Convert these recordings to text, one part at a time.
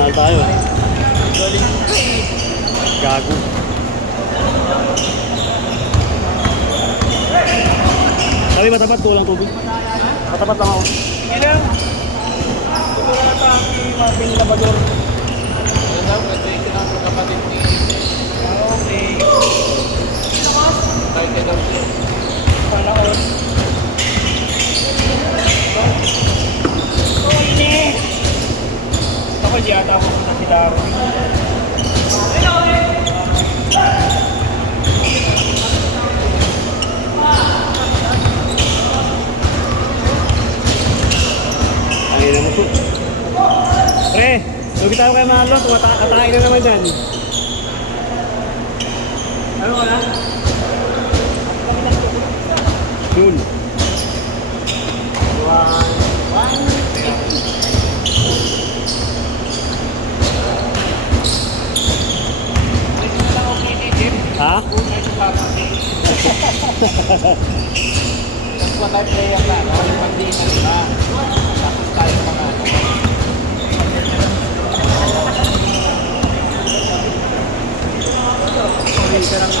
Panal tayo. Gago. Sabi matapat, kulang tubig. Matapat lang ako. Ilang? Siguro na sa aking labador. Ano daw? Pwede ikinang kapatid ni... Okay. Sino mo? Kahit ka daw siya. Panaon. Tony! Ako diyata ako sa Silaro. Ayun na mo. Pre, lugi tayo kay Marlon. Katahin na naman dyan. Ano ka na? Yun. Ha? Tapos matay player na, no? Yung pagdina nila. Tapos tayo mga ano.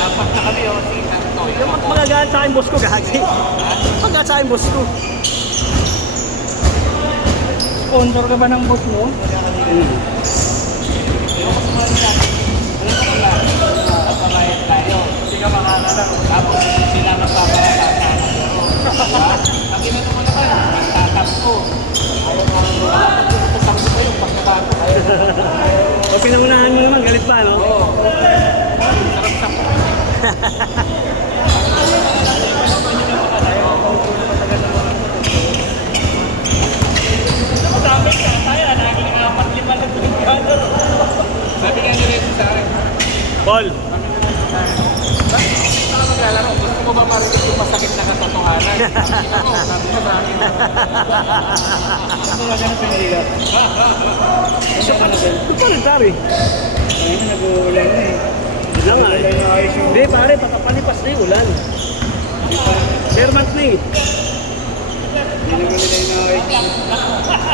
Apat na kami, oh. Sige, ito. Yung magagalit sa akin boss ko, gagi. Magagalit sa akin boss ko. Sponsor ka ba ng boss mo? Yung kasumali natin. Alam ko lang. Papabayad tayo. Hindi ka makalala. Tapos sila magpapalalata. Ang ina naman naman, magtatap ko. Ayaw nga naman. Pagkakas ko yung pagkakato. O pinangunahan mo naman, galit pa, no? Oo. Sarap-sarap. Sabi nga nila sa akin. Paul. Bakit ka maglalaro? Gusto mo ba marinig yung masakit na katotohanan? Sabi mo sa akin. Ano nga ganun piniligat? Ito pa rin, Tari. Ayun, nag-uulan na eh. Wala nga eh. Hindi pare, papapalipas na yung ulan. Fairmont na eh. Hindi naman nila inaayos.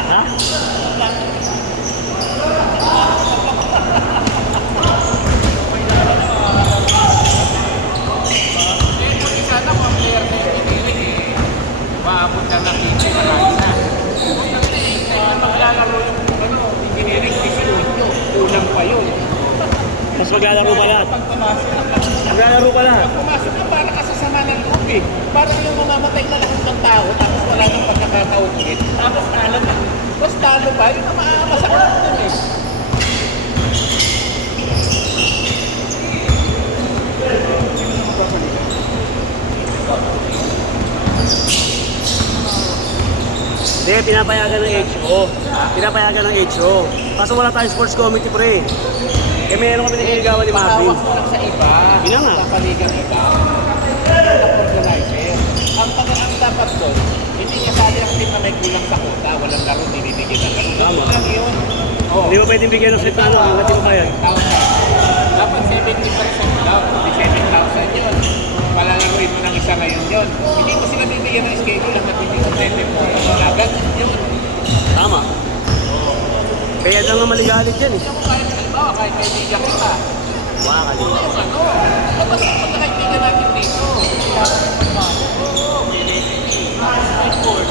Ha? Sana kung ang player na yung pinilig eh, maabot na nakikita na lang na. Kung maglalaro yung engineering dispute, unang pa yun. Mas maglalaro pa lahat. Maglalaro pa lahat. Pag pumasok ka, para kasasama ng loob eh. Parang yung mamamatay na lahat ng tao, tapos wala nang pagkakataon ulit. Tapos talo na. Tapos talo pa, yun ang masakit dun eh. Hindi, pinapayagan ng HO. Pinapayagan ng HO. Kaso wala tayong sports committee, pre. Eh, meron kami nagkiligawan ni Marvin. Pahawak mo lang sa iba. Yun na nga. Sa paligang iba. Ang organizer. Ang dapat doon, hindi niya sali ang team na may kulang sa kota. Walang laro, dinibigyan ng laro. Tama. Doon lang yun. Oh. Hindi mo pwedeng bigyan ng slip na ano, hanggang di mo kaya. Dapat 70% daw, hindi 7,000 yun. Palalaguin mo ng isa ngayon yun. Hindi mo sila bibigyan ng schedule hanggang hindi mo 7,000. Agad yun. Tama. Kaya lang nga maligalit yan eh. Hindi mo kahit halimbawa, kahit kaibigan kita. Wakali. Yung ano, labas ang pagkakaibigan natin dito. Oo, skateboard.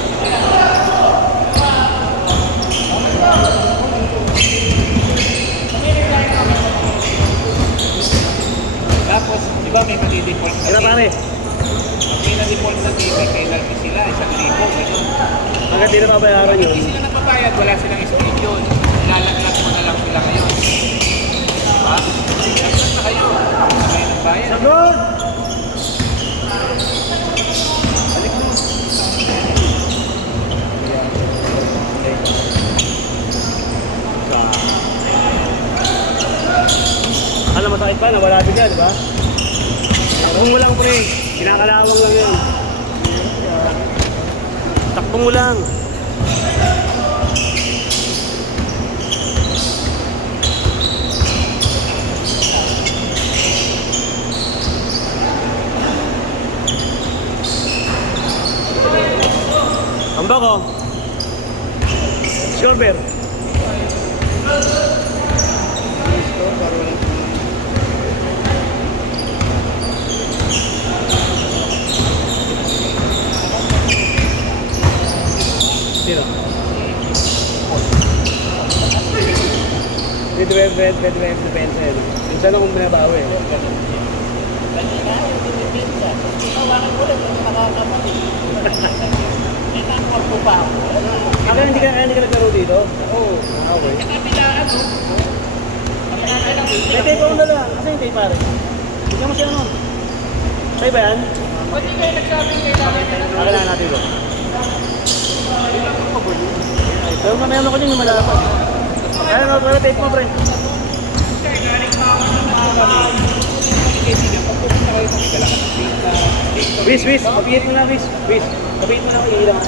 Tapos, di ba may mali-default sa Kaya pare, Pag may na-default sa TV, kay Larry sila, 1,000, gano'n. hanggang di na babayaran yun. Hindi sila nagbabayad, wala silang schedule. Lalaglag mo na lang sila ngayon. Diba? Lalaglag na kayo. Wala kayo nagbayad. Sagot! Balik mo. Ano masakit pa, nawala bigla, di ba? Takbong mo lang, pre. Kinakalawang lang yan. Takbong mo lang. Ambak ko. Sure, bear. Sino? Depende. Minsan akong binabawi. Kanina, yung pinipinsa. Tinawakan ko lang yung nakakamali. Nakakorpo pa ako. Hindi ka naglaro dito? Oo. Okay. Kabilaan, no? Kabilaan, May tape ako na lang. Kasi yung tape pare. Hindi ka masya nun. Sa'yo ba yan? Pwede kayo nagsabing kailangan na lang. Kailangan natin ito. Pero mamaya mo ko din yung malapas. Kaya nga, pero tape mo, pre. Wis, mapihit mo na, Wis. Mapihit mo na ako, iilang.